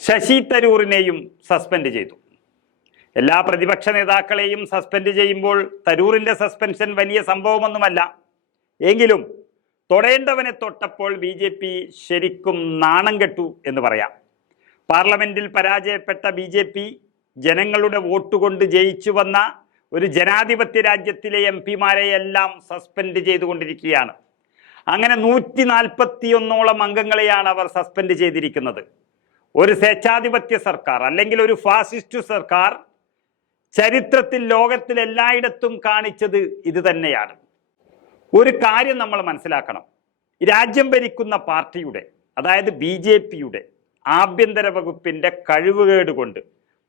Sasi തരൂരിനെയും suspend ചെയ്തു. എല്ലാ പ്രതിപക്ഷ നേതാക്കളെയും സസ്പെൻഡ് ചെയ്യുമ്പോൾ തരൂരിന്റെ സസ്പെൻഷൻ വലിയ സംഭവമൊന്നുമല്ല. എങ്കിലും തൊടേണ്ടവനെ തൊട്ടപ്പോൾ BJP ശരിക്കും നാണം കെട്ടു എന്ന് പറയാം. പാർലമെന്റിൽ പരാജയപ്പെട്ട BJP ജനങ്ങളുടെ വോട്ടുകൊണ്ട് ജയിച്ചു വന്ന ഒരു ജനാധിപത്യ രാജ്യത്തിലെ MP-മാരെയെല്ലാം സസ്പെൻഡ് ചെയ്തുകൊണ്ടിരിക്കുകയാണ്. അങ്ങനെ 141ഓളം അംഗങ്ങളെയാണ് അവർ സസ്പെൻഡ് ചെയ്തിരിക്കുന്നത്. ഒരു സ്വേച്ഛാധിപത്യ സർക്കാർ അല്ലെങ്കിൽ ഒരു ഫാസിസ്റ്റ് സർക്കാർ ചരിത്രത്തിൽ ലോകത്തിൽ എല്ലായിടത്തും കാണിച്ചത് ഇത് തന്നെയാണ്. ഒരു കാര്യം നമ്മൾ മനസ്സിലാക്കണം. രാജ്യം ഭരിക്കുന്ന പാർട്ടിയുടെ, അതായത് BJPയുടെ ആഭ്യന്തര വകുപ്പിന്റെ കഴിവുകേട് കൊണ്ട്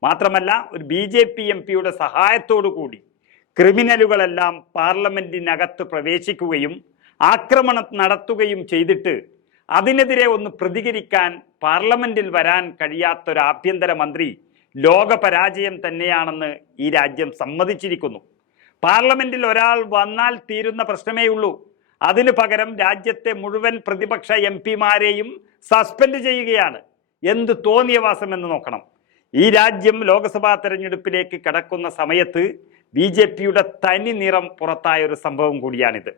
മാത്രമല്ല, ഒരു BJP MP-യുടെ സഹായത്തോടു കൂടി ക്രിമിനലുകളെല്ലാം പാർലമെന്റിനകത്ത് പ്രവേശിക്കുകയും ആക്രമണം നടത്തുകയും ചെയ്തിട്ട് അതിനെതിരെ ഒന്ന് പ്രതികരിക്കാൻ പാർലമെന്റിൽ വരാൻ കഴിയാത്തൊരു ആഭ്യന്തരമന്ത്രി ലോക പരാജയം തന്നെയാണെന്ന് ഈ രാജ്യം സമ്മതിച്ചിരിക്കുന്നു. പാർലമെന്റിൽ ഒരാൾ വന്നാൽ തീരുന്ന പ്രശ്നമേ ഉള്ളൂ. അതിനു പകരം രാജ്യത്തെ മുഴുവൻ പ്രതിപക്ഷ MP-മാരെയും സസ്പെൻഡ് ചെയ്യുകയാണ്. എന്ത് തോന്നിയവാസം എന്ന് നോക്കണം. ഈ രാജ്യം ലോക്സഭാ തെരഞ്ഞെടുപ്പിലേക്ക് കടക്കുന്ന സമയത്ത് BJPയുടെ തനി നിറം പുറത്തായ ഒരു സംഭവം കൂടിയാണിത്.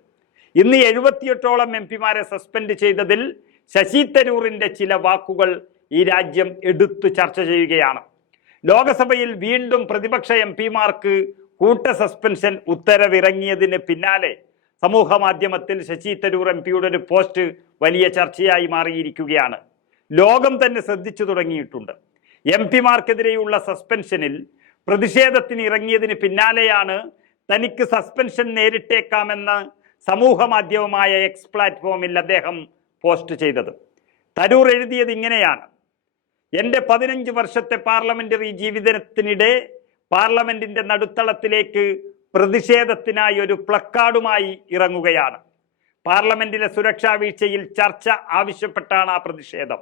ഇന്ന് 78ഓളം MP-മാരെ സസ്പെൻഡ് ചെയ്തതിൽ ശശി തരൂരിന്റെ ചില വാക്കുകൾ ഈ രാജ്യം എടുത്തു ചർച്ച ചെയ്യുകയാണ്. ലോക്സഭയിൽ വീണ്ടും പ്രതിപക്ഷ MP-മാർക്ക് കൂട്ട സസ്പെൻഷൻ ഉത്തരവിറങ്ങിയതിന് പിന്നാലെ സമൂഹ മാധ്യമത്തിൽ ശശി തരൂർ MP-യുടെ ഒരു പോസ്റ്റ് വലിയ ചർച്ചയായി മാറിയിരിക്കുകയാണ്. ലോകം തന്നെ ശ്രദ്ധിച്ചു തുടങ്ങിയിട്ടുണ്ട്. MP-മാർക്കെതിരെയുള്ള സസ്പെൻഷനിൽ പ്രതിഷേധത്തിന് ഇറങ്ങിയതിന് പിന്നാലെയാണ് തനിക്ക് സസ്പെൻഷൻ നേരിട്ടേക്കാമെന്ന് സമൂഹ മാധ്യമമായ X പ്ലാറ്റ്ഫോമിൽ അദ്ദേഹം പോസ്റ്റ് ചെയ്തത്. തരൂർ എഴുതിയത് ഇങ്ങനെയാണ്: എൻ്റെ 15 വർഷത്തെ പാർലമെന്ററി ജീവിതത്തിനിടെ പാർലമെന്റിന്റെ നടുത്തളത്തിലേക്ക് പ്രതിഷേധത്തിനായി ഒരു പ്ലക്കാർഡുമായി ഇറങ്ങുകയാണ്. പാർലമെന്റിലെ സുരക്ഷാ വീഴ്ചയിൽ ചർച്ച ആവശ്യപ്പെട്ടാണ് ആ പ്രതിഷേധം.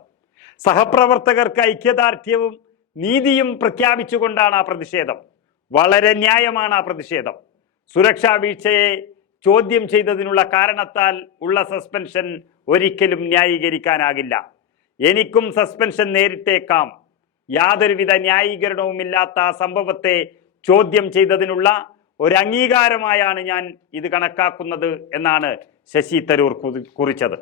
സഹപ്രവർത്തകർക്ക് ഐക്യദാർഢ്യവും നീതിയും പ്രഖ്യാപിച്ചുകൊണ്ടാണ് ആ പ്രതിഷേധം. വളരെ ന്യായമാണ് ആ പ്രതിഷേധം. സുരക്ഷാ വീഴ്ചയെ ചോദ്യം ചെയ്തതിനുള്ള കാരണത്താൽ ഉള്ള സസ്പെൻഷൻ ഒരിക്കലും ന്യായീകരിക്കാനാകില്ല. എനിക്കും സസ്പെൻഷൻ നേരിട്ടേക്കാം. യാതൊരുവിധ ന്യായീകരണവുമില്ലാത്ത ആ സംഭവത്തെ ചോദ്യം ചെയ്തതിനുള്ള ഒരു അംഗീകാരമായാണ് ഞാൻ ഇത് കണക്കാക്കുന്നത് എന്നാണ് ശശി തരൂർ കുറിച്ചത്.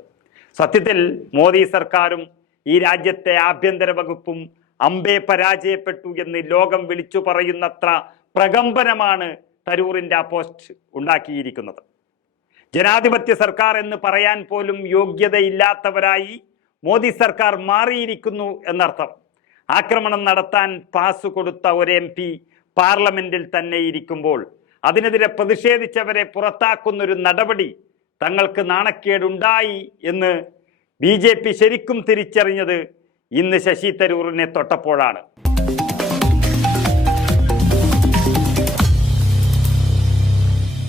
സത്യത്തിൽ മോദി സർക്കാരും ഈ രാജ്യത്തെ ആഭ്യന്തര വകുപ്പും അമ്പേ പരാജയപ്പെട്ടു എന്ന് ലോകം വിളിച്ചു പറയുന്നത്ര പ്രകമ്പനമാണ് തരൂറിന്റെ ആ പോസ്റ്റ് ഉണ്ടാക്കിയിരിക്കുന്നത്. ജനാധിപത്യ സർക്കാർ എന്ന് പറയാൻ പോലും യോഗ്യതയില്ലാത്തവരായി മോദി സർക്കാർ മാറിയിരിക്കുന്നു എന്നർത്ഥം. ആക്രമണം നടത്താൻ പാസ് കൊടുത്ത ഒരു MP പാർലമെന്റിൽ തന്നെ ഇരിക്കുമ്പോൾ അതിനെതിരെ പ്രതിഷേധിച്ചവരെ പുറത്താക്കുന്നൊരു നടപടി തങ്ങൾക്ക് നാണക്കേടുണ്ടായി എന്ന് BJP ശരിക്കും തിരിച്ചറിഞ്ഞത് ഇന്ന് ശശി തരൂരിനെ തൊട്ടപ്പോഴാണ്.